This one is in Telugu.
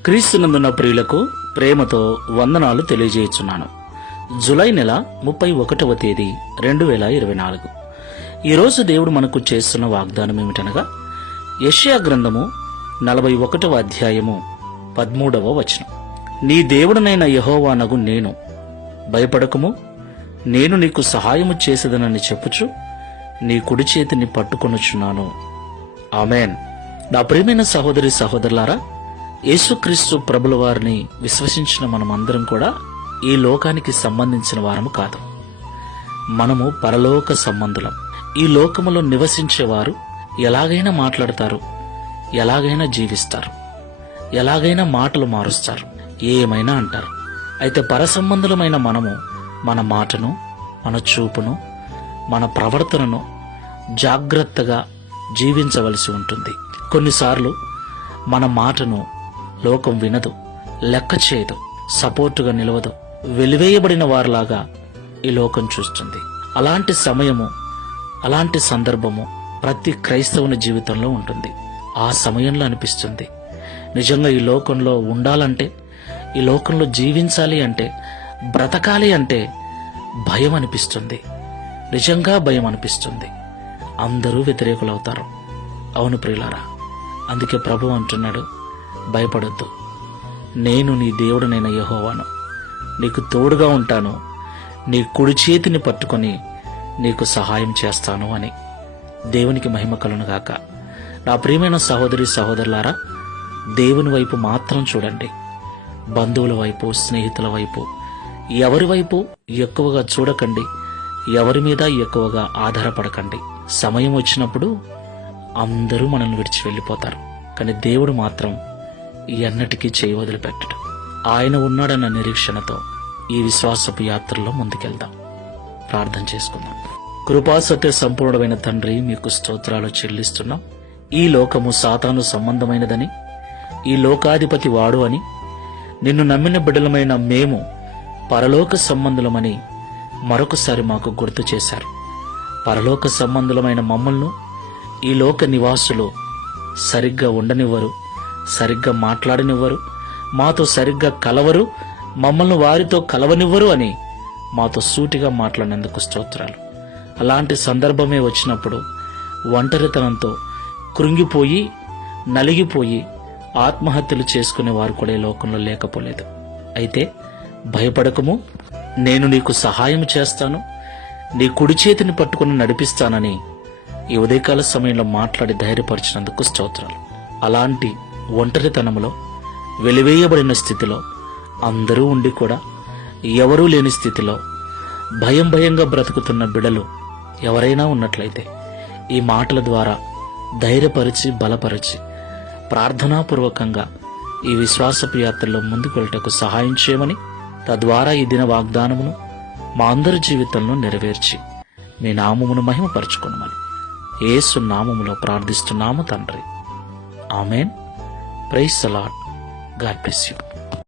క్రీస్తునందున్న ప్రియులకు ప్రేమతో వందనాలు తెలియజేయుచున్నాను. జులై నెల 31వ తేదీ 2024. ఈరోజు దేవుడు మనకు చేస్తున్న వాగ్దానం ఏమిటనగా యెషయా గ్రంథము 41వ అధ్యాయము 13వ వచనం. నీ దేవుడనైన యెహోవానగు నేను, భయపడకుము, నేను నీకు సహాయము చేసేదనని చెప్పుచు నీ కుడి చేతిని పట్టుకొనుచున్నాను. ఆమెన్. నా ప్రియమైన సహోదరి సహోదరులారా, యేసుక్రీస్తు ప్రభుల వారిని విశ్వసించిన మనమందరం కూడా ఈ లోకానికి సంబంధించిన వారము కాదు. మనము పరలోక సంబంధులం. ఈ లోకములో నివసించేవారు ఎలాగైనా మాట్లాడతారు, ఎలాగైనా జీవిస్తారు, ఎలాగైనా మాటలు మారుస్తారు, ఏమైనా అంటారు. అయితే పరసంబంధులమైన మనము మన మాటను, మన చూపును, మన ప్రవర్తనను జాగ్రత్తగా జీవించవలసి ఉంటుంది. కొన్నిసార్లు మన మాటను లోకం వినదు, లెక్క చేయదు, సపోర్టుగా నిలవదు, వెలివేయబడిన వారిలాగా ఈ లోకం చూస్తుంది. అలాంటి సమయము, అలాంటి సందర్భము ప్రతి క్రైస్తవుని జీవితంలో ఉంటుంది. ఆ సమయంలో అనిపిస్తుంది, నిజంగా ఈ లోకంలో ఉండాలంటే, ఈ లోకంలో జీవించాలి అంటే, బ్రతకాలి అంటే భయం అనిపిస్తుంది. నిజంగా భయం అనిపిస్తుంది. అందరూ వ్యతిరేకులవుతారు. అవును ప్రియులారా, అందుకే ప్రభువు అంటున్నాడు, భయపడొద్దు, నేను నీ దేవుడనైన యెహోవాను, నీకు తోడుగా ఉంటాను, నీ కుడి చేతిని పట్టుకొని నీకు సహాయం చేస్తాను అని. దేవునికి మహిమ కలుగునుగాక. నా ప్రియమైన సహోదరి సహోదరులారా, దేవుని వైపు మాత్రం చూడండి. బంధువుల వైపు, స్నేహితుల వైపు, ఎవరి వైపు ఎక్కువగా చూడకండి, ఎవరి మీద ఎక్కువగా ఆధారపడకండి. సమయం వచ్చినప్పుడు అందరూ మనల్ని విడిచి వెళ్ళిపోతారు, కానీ దేవుడు మాత్రం ఎన్నటికీ చేయి వదిలిపెట్టడు. ఆయన ఉన్నాడన్న నిరీక్షణతో ఈ విశ్వాసపు యాత్రలో ముందుకెళ్దాం. ప్రార్థన చేసుకుందాం. కృపాసత్య సంపూర్ణమైన తండ్రి, మీకు స్తోత్రాలు చెల్లిస్తున్నాం. ఈ లోకము సాతాను సంబంధమైనదని, ఈ లోకాధిపతి వాడు అని, నిన్ను నమ్మిన బిడ్డలమైన మేము పరలోక సంబంధులమని మరొకసారి మాకు గుర్తు చేశారు. పరలోక సంబంధులమైన మమ్మల్ని ఈ లోక నివాసులు సరిగ్గా ఉండనివ్వరు, సరిగ్గా మాట్లాడనివ్వరు, మాతో సరిగ్గా కలవరు, మమ్మల్ని వారితో కలవనివ్వరు అని మాతో సూటిగా మాట్లాడినందుకు స్తోత్రాలు. అలాంటి సందర్భమే వచ్చినప్పుడు ఒంటరితనంతో కృంగిపోయి, నలిగిపోయి ఆత్మహత్యలు చేసుకునే వారు కూడా ఈ లోకంలో లేకపోలేదు. అయితే భయపడకము, నేను నీకు సహాయం చేస్తాను, నీ కుడి చేతిని పట్టుకుని నడిపిస్తానని ఈ ఉదయకాల సమయంలో మాట్లాడి ధైర్యపరిచినందుకు స్తోత్రాలు. అలాంటి ఒంటరితనంలో, వెలివేయబడిన స్థితిలో, అందరూ ఉండి కూడా ఎవరూ లేని స్థితిలో భయంగా బ్రతుకుతున్న బిడలు ఎవరైనా ఉన్నట్లయితే ఈ మాటల ద్వారా ధైర్యపరిచి, బలపరిచి, ప్రార్థనాపూర్వకంగా ఈ విశ్వాసపు యాత్రలో ముందుకు వెళ్ళటకు సహాయం చేయమని, తద్వారా ఈ దిన వాగ్దానమును మా అందరి జీవితంలో నెరవేర్చి మీ నామమును మహిమపరచుకొనమని యేసు నామములో ప్రార్థిస్తున్నాము తండ్రి. Amen. Praise the lord. God bless you.